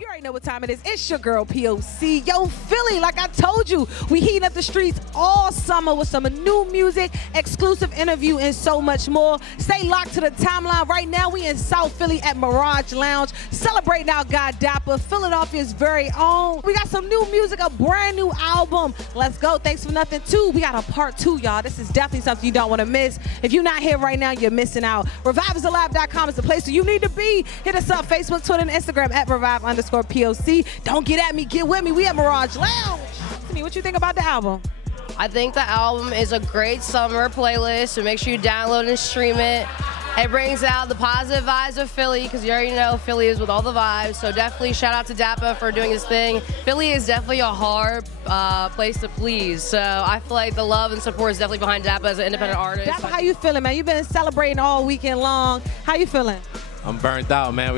You already know what time it is. It's your girl, POC. Yo, Philly, like I told you, we heating up the streets all summer with some new music, exclusive interview, and so much more. Stay locked to the timeline. Right now, we in South Philly at Mirage Lounge, celebrating our guy Dappa, Philadelphia's very own. We got some new music, a brand new album. Let's go. Thanks for Nothin 2. We got a part 2, y'all. This is definitely something you don't want to miss. If you're not here right now, you're missing out. Revive.poc is the place where you need to be. Hit us up, Facebook, Twitter, and Instagram at Revive_POC. Don't get at me, get with me. We at Mirage Lounge. Tell me, what you think about the album? I think the album is a great summer playlist, so make sure you download and stream it. It brings out the positive vibes of Philly, because you already know Philly is with all the vibes, so definitely shout out to Dappa for doing his thing. Philly is definitely a hard place to please, so I feel like the love and support is definitely behind Dappa as an independent artist. Dappa, how you feeling, man? You've been celebrating all weekend long. How you feeling? I'm burnt out, man.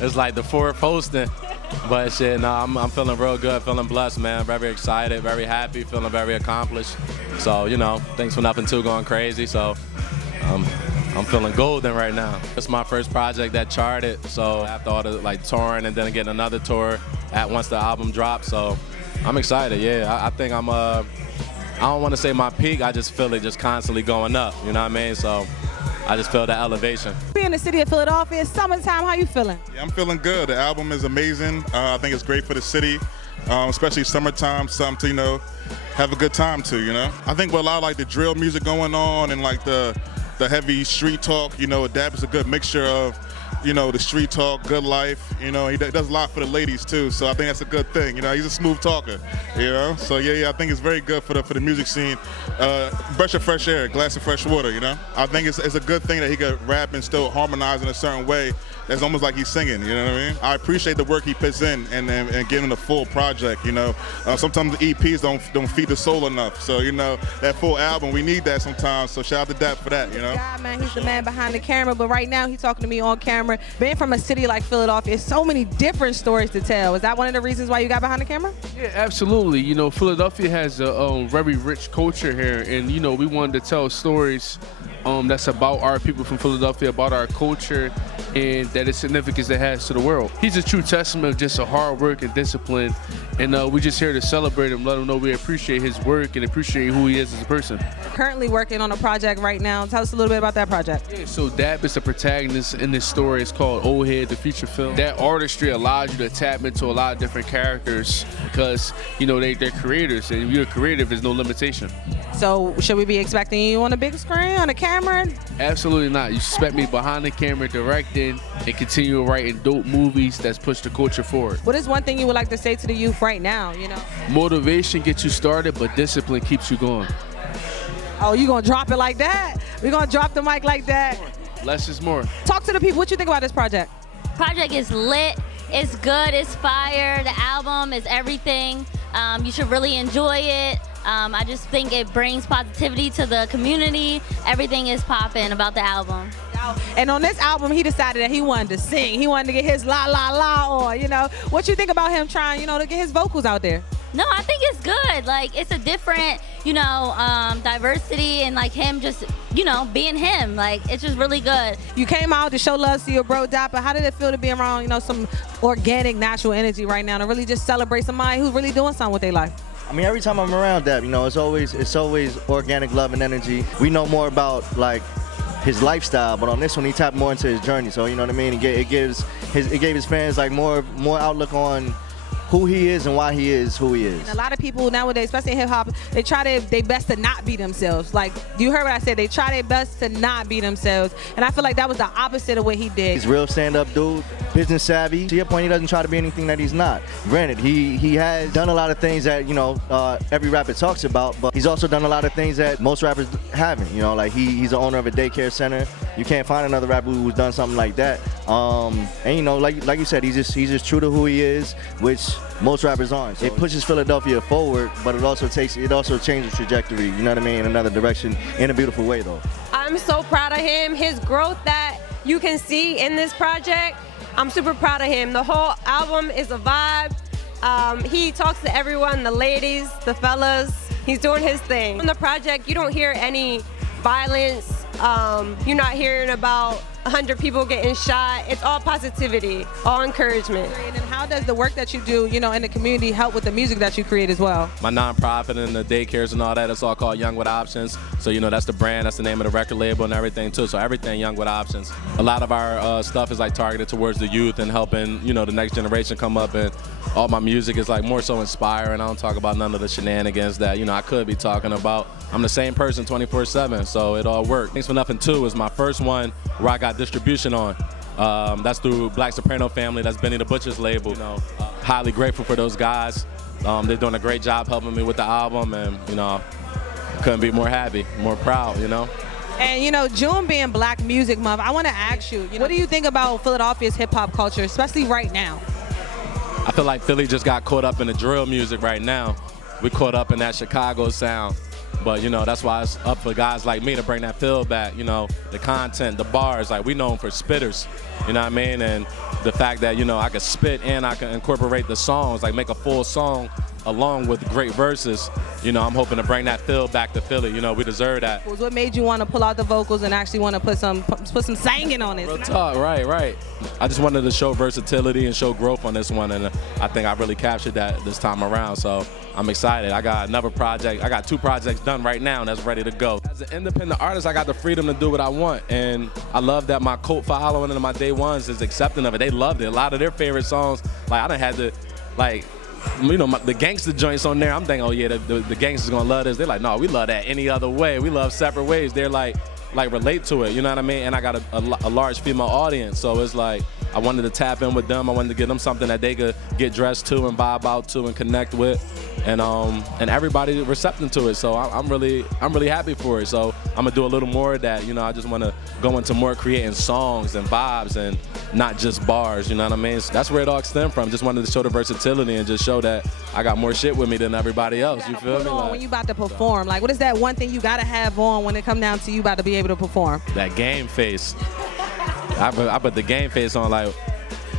It's like the fourth posting. But shit, no, I'm feeling real good, feeling blessed, man. Very excited, very happy, feeling very accomplished. So, you know, thanks for Nothin 2 going crazy. So, I'm feeling golden right now. It's my first project that charted. So after all the touring and then getting another tour once the album drops. So I'm excited. Yeah, I think I don't want to say my peak. I just feel it just constantly going up. You know what I mean? So I just feel the elevation. Being in the city of Philadelphia, it's summertime. How you feeling? Yeah, I'm feeling good. The album is amazing. I think it's great for the city, especially summertime. Something to, have a good time to. I think with a lot of the drill music going on and the heavy street talk, Dappa's a good mixture of, the street talk, good life. He does a lot for the ladies too, so I think that's a good thing. He's a smooth talker. So yeah, I think it's very good for the music scene. Breath of fresh air, glass of fresh water. I think it's a good thing that he could rap and still harmonize in a certain way. That's almost like he's singing. You know what I mean? I appreciate the work he puts in and giving the full project. Sometimes the EPs don't feed the soul enough. So that full album, we need that sometimes. So shout out to Dappa for that. God, man, he's the man behind the camera. But right now, he's talking to me on camera. Being from a city like Philadelphia, so many different stories to tell. Is that one of the reasons why you got behind the camera? Yeah, absolutely. Philadelphia has a very rich culture here, and we wanted to tell stories that's about our people from Philadelphia, about our culture, and that its significance it has to the world. He's a true testament of just a hard work and discipline, and we're just here to celebrate him, let him know we appreciate his work and appreciate who he is as a person. Currently working on a project right now. Tell us a little bit about that project. Yeah, so Dappa is the protagonist in this story. It's called Old Head, the feature film. That artistry allows you to tap into a lot of different characters because, they're creators, and if you're creative, there's no limitation. So should we be expecting you on a big screen, on a camera? Absolutely not. You expect me behind the camera, directing, and continue writing dope movies that's push the culture forward. What is one thing you would like to say to the youth right now, Motivation gets you started, but discipline keeps you going. Oh, you gonna drop it like that? We're gonna drop the mic like that? Less is more. Talk to the people. What you think about this project? Project is lit. It's good. It's fire. The album is everything. You should really enjoy it. I just think it brings positivity to the community. Everything is popping about the album. And on this album, he decided that he wanted to sing. He wanted to get his la la la on, What you think about him trying, to get his vocals out there? No, I think it's good. It's a different, diversity and him just, being him. It's just really good. You came out to show love to your bro Dappa. How did it feel to be around, some organic, natural energy right now to really just celebrate somebody who's really doing something with their life? I mean, every time I'm around Dappa, it's always organic love and energy. We know more about his lifestyle, but on this one he tapped more into his journey. So you know what I mean. It gave his fans more outlook on who he is and why he is who he is. And a lot of people nowadays, especially in hip hop, they try their best to not be themselves. You heard what I said, they try their best to not be themselves. And I feel like that was the opposite of what he did. He's a real stand-up dude, business savvy. To your point, he doesn't try to be anything that he's not. Granted, he has done a lot of things that, every rapper talks about, but he's also done a lot of things that most rappers haven't. He's the owner of a daycare center. You can't find another rapper who's done something like that. And like you said, he's just true to who he is, which most rappers aren't. So it pushes Philadelphia forward, but it also changes trajectory, you know what I mean, in another direction, in a beautiful way though. I'm so proud of him. His growth that you can see in this project, I'm super proud of him. The whole album is a vibe. He talks to everyone, the ladies, the fellas. He's doing his thing. On the project, you don't hear any violence You're not hearing about 100 people getting shot. It's all positivity, all encouragement. And then how does the work that you do, you know, in the community help with the music that you create as well? My nonprofit and the daycares and all that, it's all called Young with Options. So, you know, that's the brand, that's the name of the record label and everything too. So everything Young with Options. A lot of our stuff is like targeted towards the youth and helping, you know, the next generation come up, and all my music is like more so inspiring. I don't talk about none of the shenanigans that, you know, I could be talking about. I'm the same person 24/7, so it all worked. Thanks for Nothing 2 is my first one where I got distribution on. That's through Black Soprano Family. That's Benny the Butcher's label. You know, highly grateful for those guys. They're doing a great job helping me with the album, and you know, couldn't be more happy, more proud. You know. And you know, June being Black Music Month, I want to ask you, what do you think about Philadelphia's hip hop culture, especially right now? I feel like Philly just got caught up in the drill music right now. We caught up in that Chicago sound. But, you know, that's why it's up for guys like me to bring that feel back, you know, the content, the bars. Like, we known for spitters, you know what I mean? And the fact that, you know, I can spit and I can incorporate the songs, like make a full song along with great verses. You know, I'm hoping to bring that feel back to Philly. You know, we deserve that. What made you want to pull out the vocals and actually want to put some singing on it? Real talk, right. I just wanted to show versatility and show growth on this one, and I think I really captured that this time around, so I'm excited. I got another project. I got 2 projects done right now that's ready to go. As an independent artist, I got the freedom to do what I want, and I love that my cult following and my day ones is accepting of it. They loved it. A lot of their favorite songs, like I done had to, like, you know, the gangster joints on there, I'm thinking, oh yeah, the gangsters gonna love this. They're like, no, we love that any other way. We love separate ways. They're like relate to it, you know what I mean? And I got a large female audience, so it's like I wanted to tap in with them. I wanted to give them something that they could get dressed to and vibe out to and connect with, and everybody receptive to it. So I'm really happy for it. So I'm gonna do a little more of that. You know, I just want to go into more creating songs and vibes and not just bars. You know what I mean? So that's where it all stemmed from. Just wanted to show the versatility and just show that I got more shit with me than everybody else. You feel me? Like, when you about to perform, like what is that one thing you gotta have on when it come down to you about to be able to perform? That game face. I put the game face on. Like,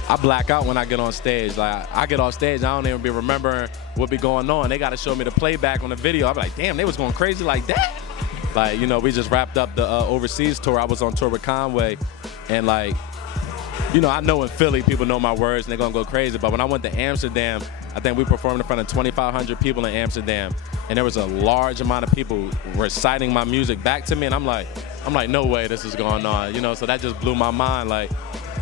I black out when I get on stage. Like, I get off stage, I don't even be remembering what be going on. They got to show me the playback on the video. I be like, damn, they was going crazy like that? Like, you know, we just wrapped up the overseas tour. I was on tour with Conway, and like, you know, I know in Philly people know my words and they're gonna go crazy, but when I went to Amsterdam, I think we performed in front of 2,500 people in Amsterdam, and there was a large amount of people reciting my music back to me, and I'm like, no way this is going on, you know, so that just blew my mind. Like,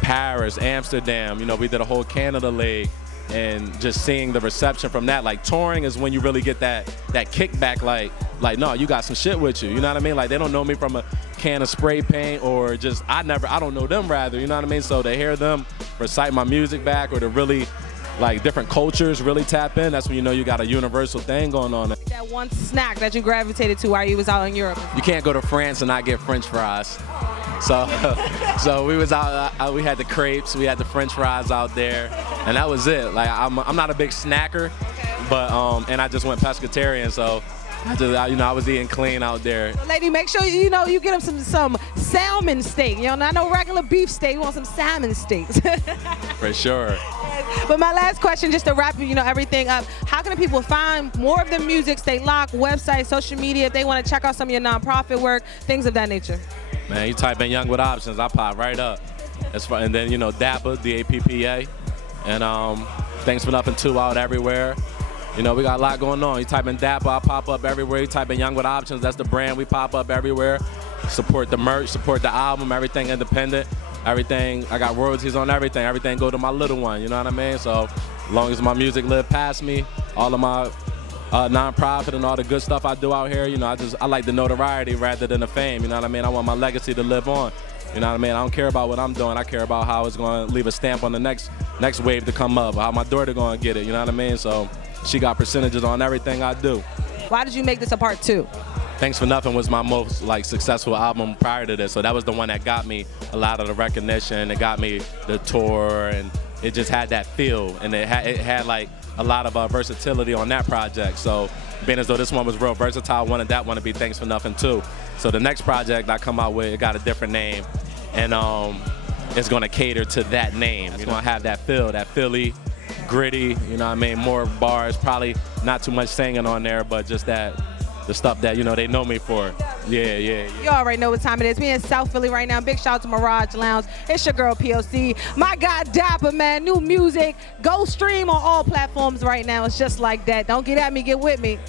Paris, Amsterdam, you know, we did a whole Canada leg, and just seeing the reception from that. Like, touring is when you really get that kickback, like no, you got some shit with you, you know what I mean? Like, they don't know me from a can of spray paint, or just I don't know them rather, you know what I mean? So to hear them recite my music back, or to really, like, different cultures really tap in, that's when you know you got a universal thing going on. That one snack that you gravitated to while you was out in Europe. You can't go to France and not get French fries. So we was out, we had the crepes, we had the French fries out there, and that was it. Like, I'm not a big snacker, but and I just went pescatarian, so I was eating clean out there. Lady, make sure you get them some salmon steak. You know, not no regular beef steak. You want some salmon steaks. For sure. But my last question, just to wrap everything up, how can the people find more of the music, stay locked, website, social media, if they want to check out some of your nonprofit work, things of that nature? Man, you type in Young with Options, I pop right up. And then, you know, Dappa, D-A-P-P-A. And Thanks for Nothing 2 out everywhere. You know, we got a lot going on. You type in Dappa, I pop up everywhere. You type in Young with Options, that's the brand. We pop up everywhere. Support the merch, support the album, everything independent. Everything, I got royalties on everything. Everything go to my little one, you know what I mean? So as long as my music live past me, all of my nonprofit and all the good stuff I do out here, you know, I like the notoriety rather than the fame, you know what I mean? I want my legacy to live on, you know what I mean? I don't care about what I'm doing. I care about how it's going to leave a stamp on the next wave to come up, how my daughter going to get it, you know what I mean? So she got percentages on everything I do. Why did you make this a part 2? Thanks for Nothing was my most successful album prior to this, so that was the one that got me a lot of the recognition. It got me the tour, and it just had that feel, and it had like a lot of versatility on that project. So being as though this one was real versatile, I wanted that one to be Thanks for Nothing too. So the next project I come out with, it got a different name, and it's gonna cater to that name. It's gonna have that feel, that Philly, gritty, you know what I mean? More bars, probably not too much singing on there, but just the stuff that, you know, they know me for. Yeah. You already know what time it is. We in South Philly right now. Big shout out to Mirage Lounge. It's your girl POC. My guy Dappa, man. New music. Go stream on all platforms right now. It's just like that. Don't get at me, get with me.